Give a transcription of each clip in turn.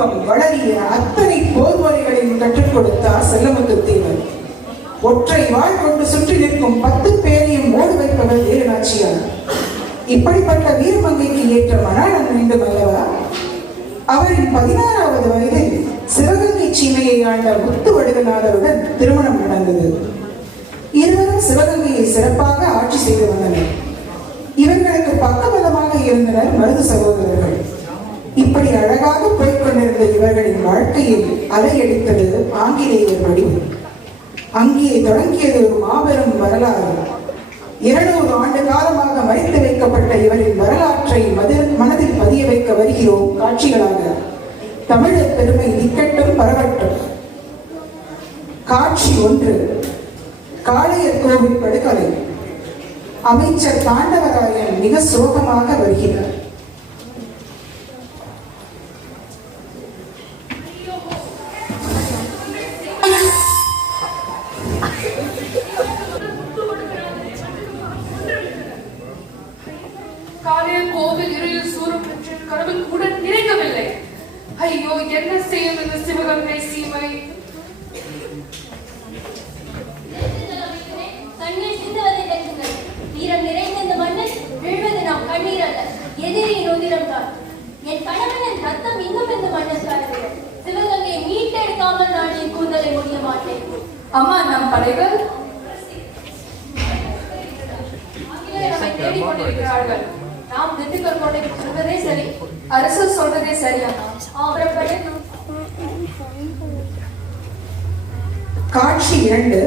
செல்வம் வளரிய அத்தனை போர் முறைகளையும் கற்றுக் கொடுத்தார் செல்லமுத்து தேவர். ஒற்றை வாழ் கொண்டு சுற்றி நிற்கும் 10 பேரையும் ஓடு வைப்பவர் வீரநாச்சியார். இப்படிப்பட்ட வீரமங்கைக்கு ஏற்ற மரணம் வேண்டும் அல்லவா? அவரின் 16வது வயதில் சிவகங்கை சீமையை ஆண்ட முத்து வடுகநாதருடன் திருமணம் நடந்தது. இருவரும் சிவகங்கையை சிறப்பாக ஆட்சி செய்து வந்தனர். இவர்களுக்கு பக்கபலமாக இருந்தனர் மருது சகோதரர்கள். இப்படி அழகாக போய்கொண்டிருந்த இவர்களின் வாழ்க்கையில் அலையடித்தது ஆங்கிலேயர் வடிவு. அங்கே தொடங்கியது ஒரு மாபெரும் வரலாறு. 200 ஆண்டு காலமாக மறைத்து வைக்கப்பட்ட இவரின் வரலாற்றை மனதில் பதிய வைக்க வருகிறோம் காட்சிகளாக. தமிழர் பெருமை நிக்கட்டும் பரவட்டும். காட்சி 1. காளையர் கோவில் படுகொலை. அமைச்சர் தாண்டவராயன் மிக சோகமாக வருகிறார். காளையர் கோவில் இருளில் சூரம் பெற்று கடவுள் கூட நினைக்கவில்லை. ஐயோ, என்ன செய்யும் இந்த சிவகங்கை சீமை? வீரம் நிறைந்த இந்த மண்ணில் விழுவது நாம் கண்ணீர் அல்ல, எதிரியின் உதிரம் தான். என் கணவனின் ரத்தம் இன்னும் இந்த மண்ணில் காய்கிறது. சிவகங்கை மீட்டெடுக்காமல் நான் என் கூந்தலை முடிய மாட்டேன். அம்மா, நம் படைகள் நம்மை தேடிக் கொண்டிருக்கிறார்கள். நாம் திண்டுக்கல் கோட்டை சொல்வதே சரி, அரசு சொல்வதே சரியா? காட்சி 2.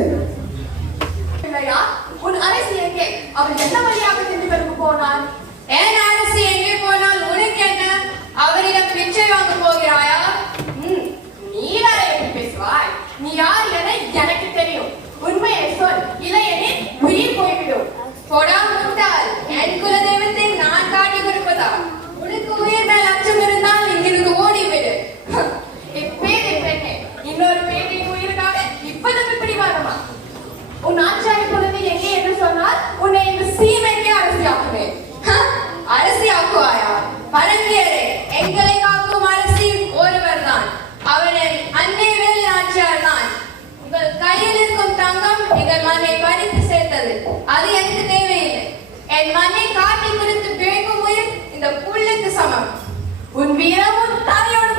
உன் அரசு எங்கே? அவர் என்ன வழியாக திண்டுக்கலுக்கு போனார்? என் அரசு எங்கே போனால் உனக்கு என்ன? அவரிடம் பிச்சை வாங்க போகிறாயா? நீ வேற எப்படி பேசுவாய்? நீ யார் என எனக்கு தெரியும். உண்மையை சொல், இல்லையெனில் உயிர் போய்விடும். போடா முட்டாள், என் குல தெய்வத்தை நான் காட்டி கொடுப்பதா? உனக்கு உயிர் மேல் அச்சம் இருந்தால் இங்கிருந்து ஓடிவிடு. இப்பேதை பெண்ணே, இன்னொரு பேரின் உயிருக்காக இப்போதும் இப்படி வரமா? உன் ஆச்சாரி குழந்தை எங்கே என்று சொன்னால் உன்னை இந்த சீமைக்கே அரசியாக்குவேன். அரசியாக்குவாயா? பரங்கியரே, எங்களை காக்கும் அரசி ஒருவர் தான். அவரின் அன்னை வேலை ஆட்சியார் தான். உங்கள் கையில் இருக்கும் தங்கம் எங்கள் மண்ணை பறித்து சேர்த்தது. அது எனக்கு தேவையில்லை. என் மண்ணை காட்டி குறித்து பிழைக்கும் உயிர் இந்த புல்லுக்கு சமம். உன் வீரமும் தலையோடு